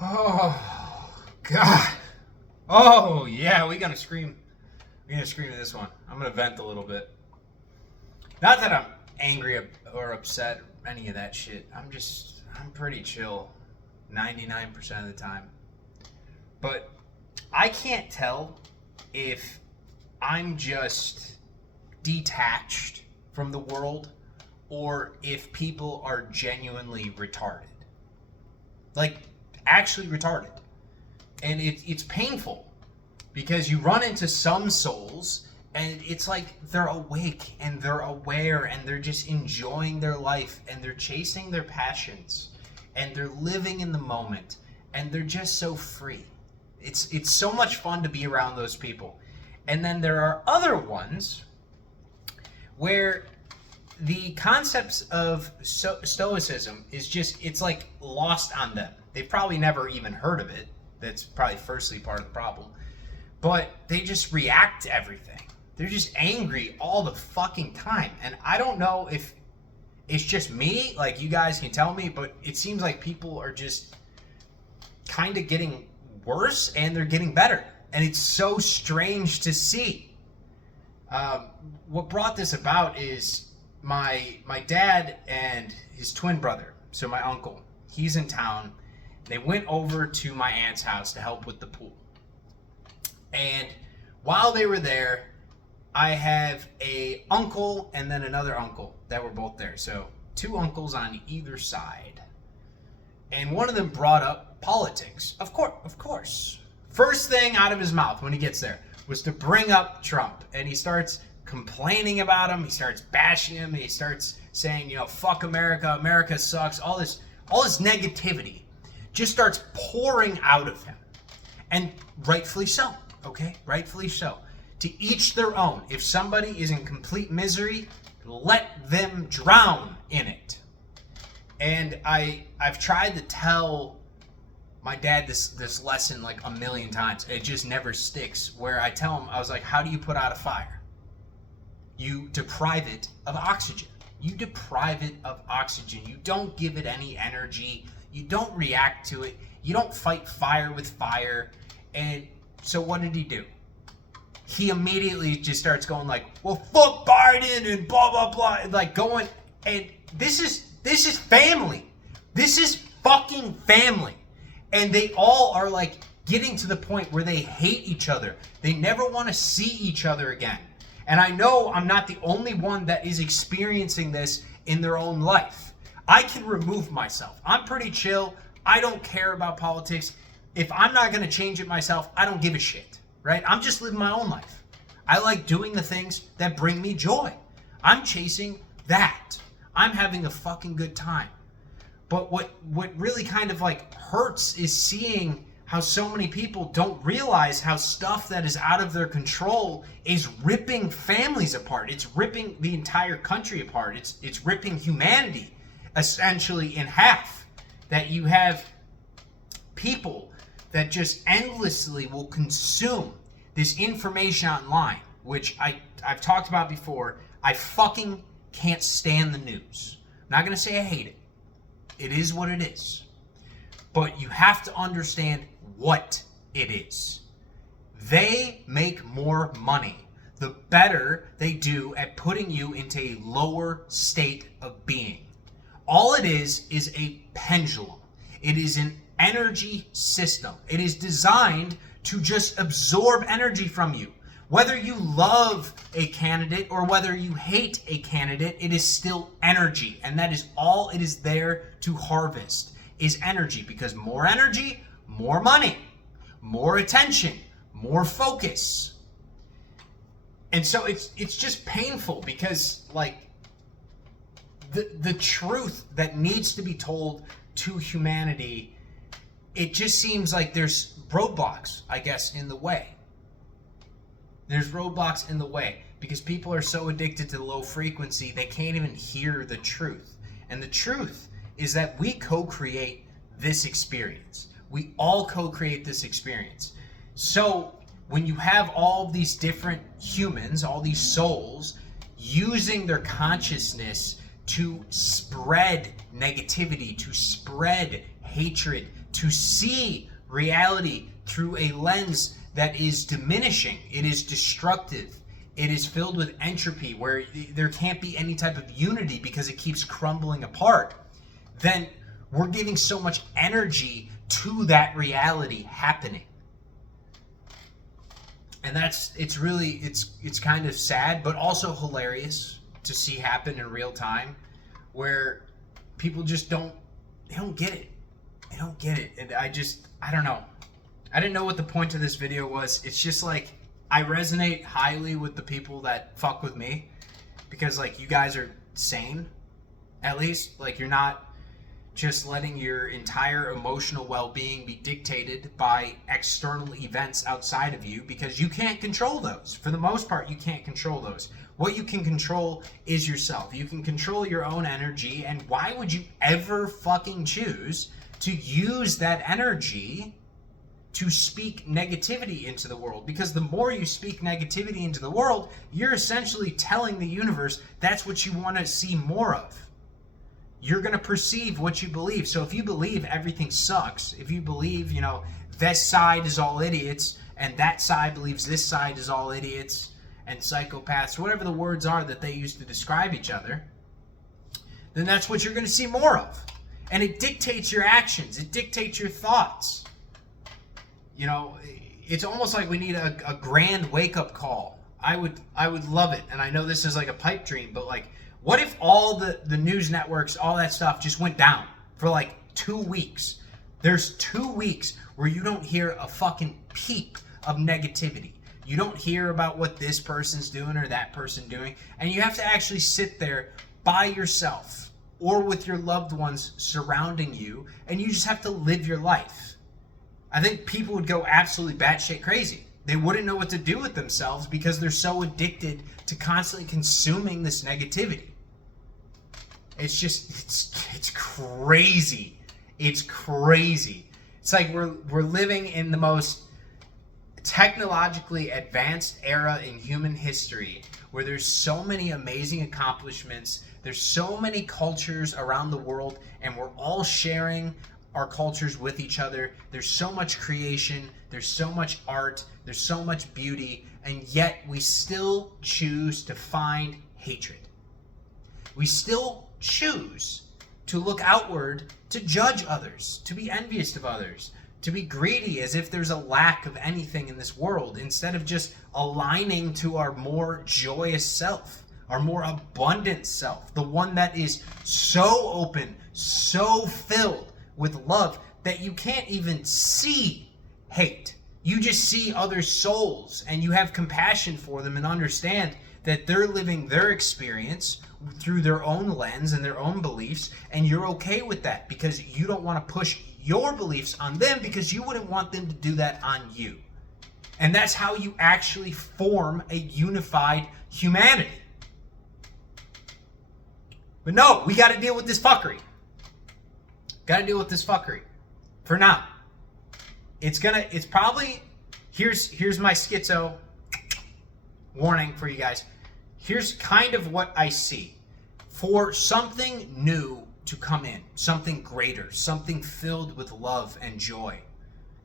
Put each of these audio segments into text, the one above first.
Oh, God. Oh, yeah, we're gonna scream. We're gonna scream at this one. I'm gonna vent a little bit. Not that I'm angry or upset or any of that shit. I'm pretty chill 99% of the time. But I can't tell if I'm just detached from the world or if people are genuinely retarded. Like, actually retarded. And it's painful because you run into some souls and it's like they're awake and they're aware and they're just enjoying their life and they're chasing their passions and they're living in the moment and they're just so free. It's so much fun to be around those people. And then there are other ones where the concepts of stoicism is just, it's like lost on them. They've probably never even heard of it. That's probably firstly part of the problem. But they just react to everything. They're just angry all the fucking time. And I don't know if it's just me, like you guys can tell me, but it seems like people are just kind of getting worse and they're getting better. And it's so strange to see. What brought this about is my dad and his twin brother, so my uncle, he's in town. They went over to my aunt's house to help with the pool. And while they were there, I have a uncle and then another uncle that were both there. So two uncles on either side. And one of them brought up politics. Of course. First thing out of his mouth when he gets there was to bring up Trump. And he starts complaining about him. He starts bashing him. And he starts saying, fuck America. America sucks. All this negativity just starts pouring out of him. And rightfully so, okay? Rightfully so. To each their own. If somebody is in complete misery, let them drown in it. And I've tried to tell my dad this lesson like a million times. It just never sticks. Where I tell him, I was like, how do you put out a fire? You deprive it of oxygen. You deprive it of oxygen. You don't give it any energy. You don't react to it. You don't fight fire with fire. And so what did he do? He immediately just starts going like, well, fuck Biden and blah, blah, blah. And like going, and this is family. This is fucking family. And they all are like getting to the point where they hate each other. They never want to see each other again. And I know I'm not the only one that is experiencing this in their own life. I can remove myself. I'm pretty chill. I don't care about politics. If I'm not going to change it myself, I don't give a shit, right? I'm just living my own life. I like doing the things that bring me joy. I'm chasing that. I'm having a fucking good time. But what really kind of like hurts is seeing how so many people don't realize how stuff that is out of their control is ripping families apart. It's ripping the entire country apart. It's ripping humanity essentially in half. That you have people that just endlessly will consume this information online, which I've talked about before. I fucking can't stand the news. I'm not going to say I hate it. It is what it is. But you have to understand what it is. They make more money the better they do at putting you into a lower state of being. All it is a pendulum. It is an energy system. It is designed to just absorb energy from you. Whether you love a candidate or whether you hate a candidate, it is still energy. And that is all it is there to harvest, is energy. Because more energy, more money, more attention, more focus. And so it's just painful because like the truth that needs to be told to humanity, it just seems like there's roadblocks, I guess, in the way. There's roadblocks in the way because people are so addicted to low frequency, they can't even hear the truth. And the truth is that we co-create this experience. We all co-create this experience. So when you have all of these different humans, all these souls, using their consciousness to spread negativity, to spread hatred, to see reality through a lens that is diminishing. It is destructive. It is filled with entropy, where there can't be any type of unity because it keeps crumbling apart. Then we're giving so much energy to that reality happening. And it's kind of sad, but also hilarious to see happen in real time, where people just don't get it. They don't get it. And I don't know. I didn't know what the point of this video was. It's just like, I resonate highly with the people that fuck with me, because like, you guys are sane, at least. Like, you're not just letting your entire emotional well-being be dictated by external events outside of you, because you can't control those. For the most part, you can't control those. What you can control is yourself. You can control your own energy, and why would you ever fucking choose to use that energy to speak negativity into the world? Because the more you speak negativity into the world, you're essentially telling the universe that's what you want to see more of. You're going to perceive what you believe. So if you believe everything sucks, if you believe, this side is all idiots, and that side believes this side is all idiots and psychopaths, whatever the words are that they use to describe each other, then that's what you're going to see more of. And it dictates your actions. It dictates your thoughts. It's almost like we need a grand wake-up call. I would love it. And I know this is like a pipe dream, but like, what if all the news networks, all that stuff just went down for like 2 weeks? There's 2 weeks where you don't hear a fucking peep of negativity. You don't hear about what this person's doing or that person doing. And you have to actually sit there by yourself or with your loved ones surrounding you, and you just have to live your life. I think people would go absolutely batshit crazy. They wouldn't know what to do with themselves because they're so addicted to constantly consuming this negativity. It's crazy. It's crazy. It's like we're living in the most technologically advanced era in human history, where there's so many amazing accomplishments. There's so many cultures around the world, and we're all sharing our cultures with each other. There's so much creation. There's so much art. There's so much beauty. And yet we still choose to find hatred. We still choose to look outward, to judge others, to be envious of others, to be greedy as if there's a lack of anything in this world, instead of just aligning to our more joyous self, our more abundant self, the one that is so open, so filled with love that you can't even see hate. You just see other souls, and you have compassion for them and understand that they're living their experience through their own lens and their own beliefs, and you're okay with that because you don't want to push your beliefs on them, because you wouldn't want them to do that on you. And that's how you actually form a unified humanity. But no, we got to deal with this fuckery. Got to deal with this fuckery. For now. It's probably, here's my schizo warning for you guys. Here's kind of what I see. For something new to come in, something greater, something filled with love and joy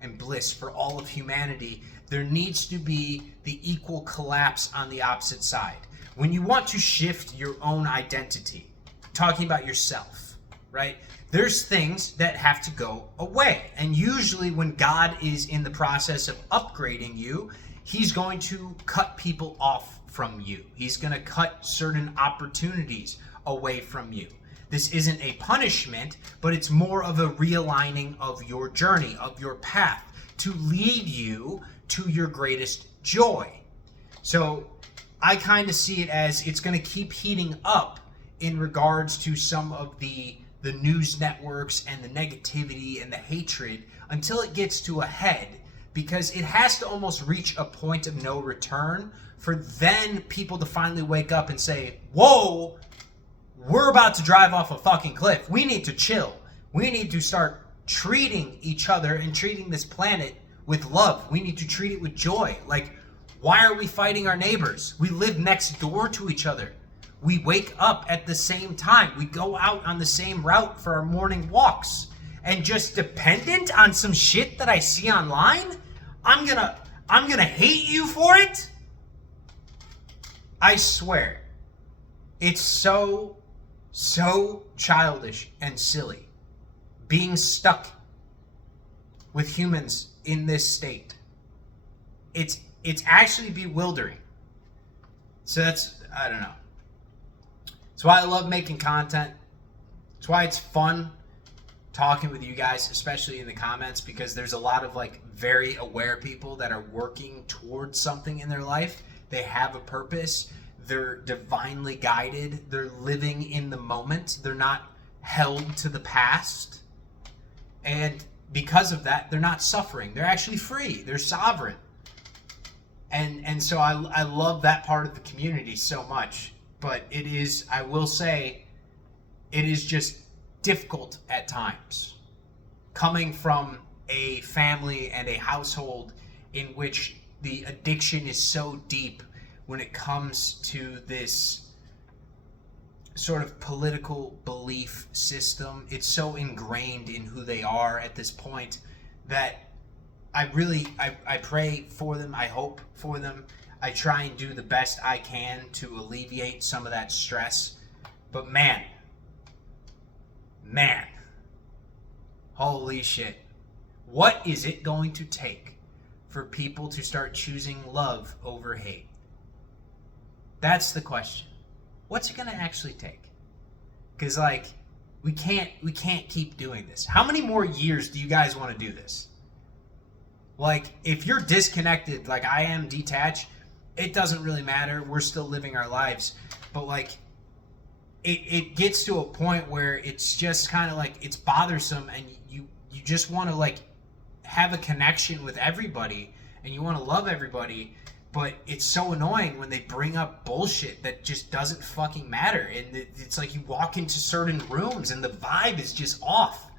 and bliss for all of humanity, there needs to be the equal collapse on the opposite side. When you want to shift your own identity, talking about yourself, right? There's things that have to go away. And usually when God is in the process of upgrading you, he's going to cut people off from you. He's going to cut certain opportunities away from you. This isn't a punishment, but it's more of a realigning of your journey, of your path, to lead you to your greatest joy. So I kind of see it as it's going to keep heating up in regards to some of the news networks and the negativity and the hatred until it gets to a head, because it has to almost reach a point of no return for then people to finally wake up and say, whoa, we're about to drive off a fucking cliff. We need to chill. We need to start treating each other and treating this planet with love. We need to treat it with joy. Like, why are we fighting our neighbors? We live next door to each other. We wake up at the same time. We go out on the same route for our morning walks. and just dependent on some shit that I see online, I'm gonna hate you for it? I swear. It's so childish and silly being stuck with humans in this state. It's actually bewildering. So I don't know. That's why I love making content. That's why it's fun talking with you guys, especially in the comments, because there's a lot of like very aware people that are working towards something in their life. They have a purpose. They're divinely guided. They're living in the moment. They're not held to the past. And because of that, they're not suffering. They're actually free. They're sovereign. And so I love that part of the community so much. But it is, I will say, it is just difficult at times. Coming from a family and a household in which the addiction is so deep when it comes to this sort of political belief system. It's so ingrained in who they are at this point that I pray for them. I hope for them. I try and do the best I can to alleviate some of that stress. But man, holy shit. What is it going to take for people to start choosing love over hate? That's the question. What's it going to actually take? Because like, we can't keep doing this. How many more years do you guys want to do this? Like, if you're disconnected, like I am detached, it doesn't really matter. We're still living our lives. But like, it gets to a point where it's just kind of like, it's bothersome, and you just want to like have a connection with everybody, and you want to love everybody. But it's so annoying when they bring up bullshit that just doesn't fucking matter. And it's like you walk into certain rooms and the vibe is just off.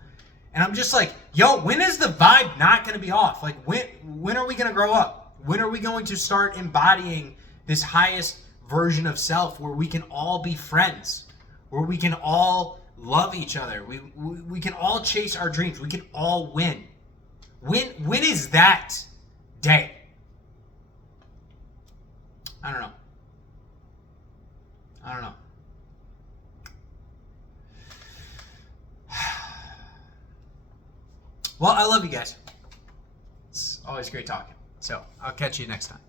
And I'm just like, yo, when is the vibe not going to be off? Like, when are we going to grow up? When are we going to start embodying this highest version of self where we can all be friends? Where we can all love each other? We can all chase our dreams. We can all win. When is that day? I don't know. Well, I love you guys. It's always great talking. So I'll catch you next time.